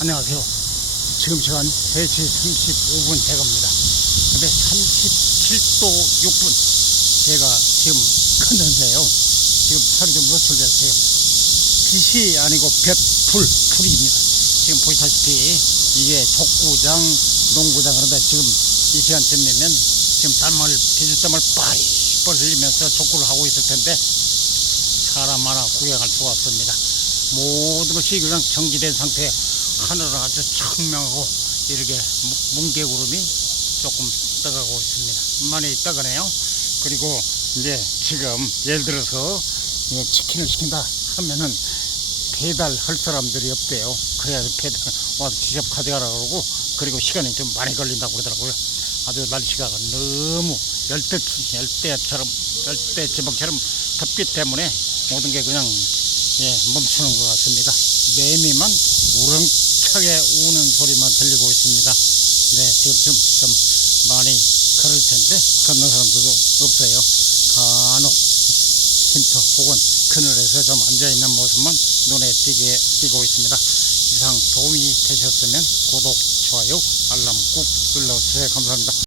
안녕하세요. 지금 시간 3시 35분 대갑니다. 근데 37도 6분 제가 지금 컸는데요. 지금 살이 좀 노출됐어요. 빛이 아니고 볕풀, 풀입니다. 지금 보시다시피 이게 족구장, 농구장 그런데 지금 이 시간쯤이면 지금 땀을, 비눗땀을 빨리빨리 흘리면서 족구를 하고 있을 텐데 사람 하나 구경할 수가 없습니다. 모든 것이 그냥 정지된 상태 하늘은 아주 청명하고 이렇게 무- 뭉게구름이 조금 떠가고 있습니다. 많이 떠가네요. 그리고 이제 지금 예를 들어서 치킨을 시킨다 하면은 배달할 사람들이 없대요. 그래야 배달 와서 직접 가져가라 그러고 그리고 시간이 좀 많이 걸린다고 그러더라고요. 아주 날씨가 너무 열대 열대처럼 열대 지방처럼 덥기 때문에 모든 게 그냥 예, 멈추는 것 같습니다. 매미만 우렁차게 우는 소리만 들리고 있습니다. 네, 지금 좀, 좀 많이 걸을 텐데 걷는 사람들도 없어요. 간혹 쉼터 혹은 그늘에서 좀 앉아있는 모습만 눈에 띄게 띄고 있습니다. 이상 도움이 되셨으면 구독, 좋아요, 알람 꾹 눌러주세요. 감사합니다.